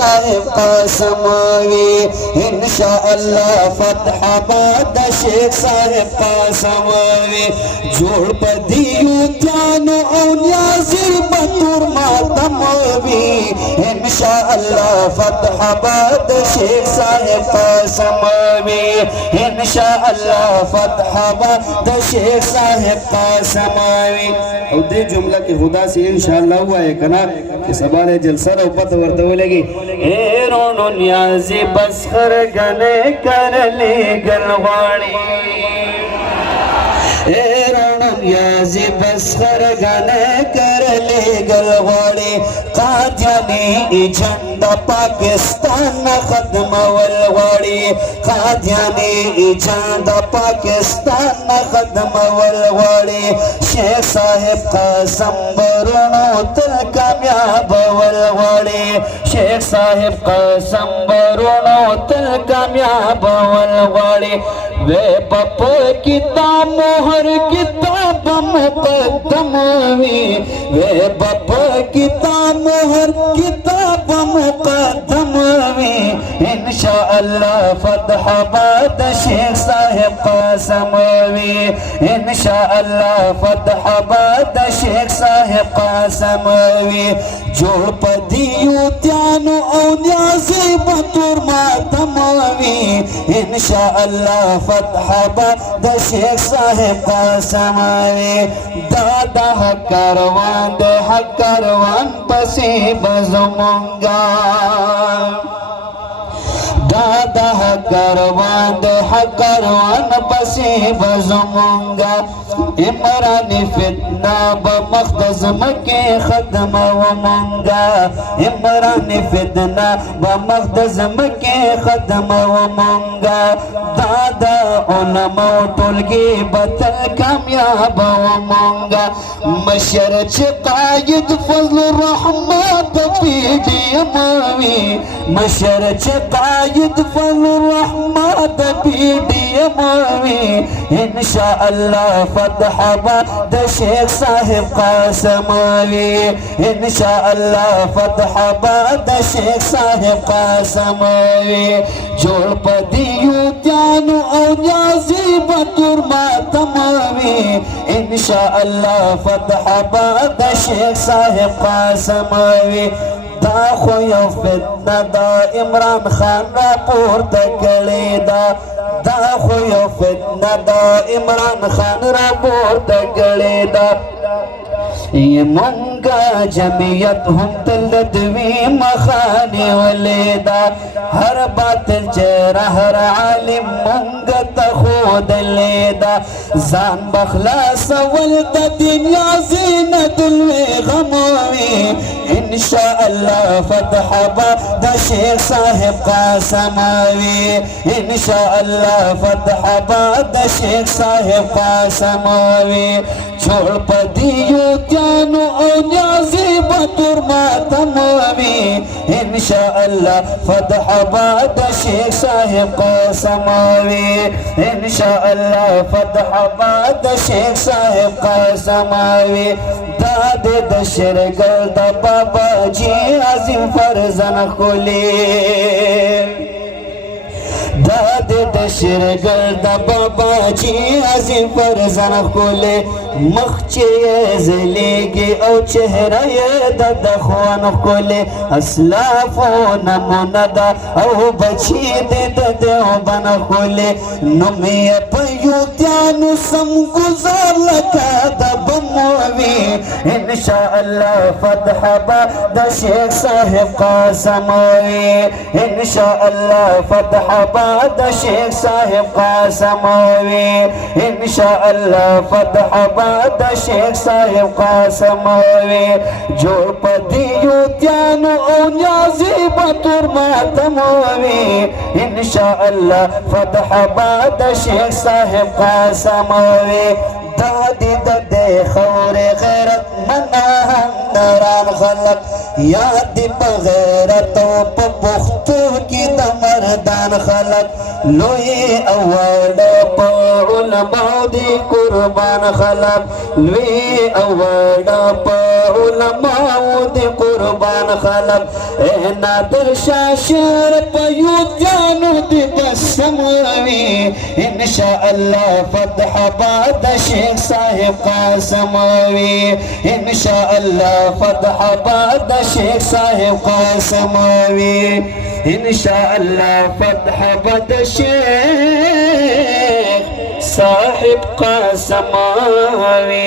صاحب قاسموي ان شاء الله فتح باد شیخ صاحب قاسموي جوړ پدیو تانو او نیازی بطور ماتموي ان شاء الله فتح باد شیخ صاحب قاسموي ان شاء الله فتح باد شیخ صاحب قاسموي او دې جمله کې خدا سے ان شاء الله وایي کنا کہ سبا جلسہ او پتہ ورته ولګي اے رونو نیازی بس خرگنے کر لے گلواڑی اے رونو نیازی بس خرگنے کر لے گلواڑی قادیانی جھنڈا پاکستان ختم والواڑی قادیانی جھنڈا پاکستان ختم والواڑی شیخ صاحب قاسم برونو تل کامیاب والواڑی شیخ صاحب قاسم برونو تل کامیاب والواڑی وے بپ کتاب مہر کتاب مقدم ہوئی وے بپ کتاب مہر کتاب مقدم ہوئی انشاءاللہ فتح باد شیخ صاحب قاسم ہوئی انشاءاللہ فتح باد شیخ صاحب قاسم ہوئی جوڑ پدیو تیانو او نیازی بطور ماتم ہوئی انشاءاللہ فتح باد شیخ صاحب قاسم ہوئی دادا حق کروان دے حق کروان پسی بزمونگا دادا حق کروان دے حق کروان پسی بزمونگا عمران فتنہ بمخدز مکی ختم ومونگا عمران فتنہ بمخدز مکی ختم ومونگا دادا علماء ٹولگی بطل کامیاب ومونگا مشر چی قائد فضل الرحمت پیڈی اموی مشر چی قائد فضل الرحمت پیڈی اموی انشاءاللہ فتح باد شیخ صاحب قاسم ہوئی انشاءاللہ فتح باد شیخ صاحب قاسم ہوئی جوڑ پدیو تیانو او نیازی بطور ماتم ہوئی انشاءاللہ فتح باد شیخ صاحب قاسم ہوئی دا خو یو فتنه دا عمران خان را پورته کړې دا خو یو فتنه دا عمران خان را پورته کړې دا مونگا جمعیت هم تلدوی مخانی ولیدا ہر باطل چہرہ ہر عالم مونگا تخود لیدا زان بخلاص ولد دنیا زینت الغموی انشاءاللہ فتح باد شیخ صاحب قاسم ہوئی انشاءاللہ فتح باد شیخ صاحب قاسم ہوئی چھوڑ پدیو تیانو او نیازی بطور ماتم ہوئی انشاءاللہ فتح باد شیخ صاحب قاسم ہوئی انشاءاللہ فتح باد شیخ صاحب قاسم ہوئی داد دشرگل دا بابا جی عظیم فرزن کھولی داد دشرگل دا بابا جی عظیم فرزن کھولے مخچے زلیگی او چہرے دا دخوان کھولے اسلافو نموندا او بچی دے دیو بن کھولے نمی پیوتیانو سم گزار لکا دا بموی انشاءاللہ فتح باد شیخ صاحب قاسم ہوئی انشاءاللہ فتح باد شیخ صاحب قاسم ہوئی انشاءاللہ فتح باد شیخ صاحب قاسم ہوئی جوڑ پدیو تیانو او نیازی بطور ماتم ہوئی انشاءاللہ فتح باد شیخ صاحب قاسم ہوئی دادی دے خور غیرت مناہم نران خلق یادی بغیرت و پختو کی دمردان خلق لوی اوڑ پا علماء دی قربان خلق لوی اوڑا پا علماء دی قربان خلق اے نادر شاشر پا یوتیانو دی بسموی انشاءاللہ فتح باد شیخ صاحب قاسموی انشاءاللہ فتح باد شیخ صاحب قاسموی انشاءاللہ فتح باد شیخ صاحب قاسموی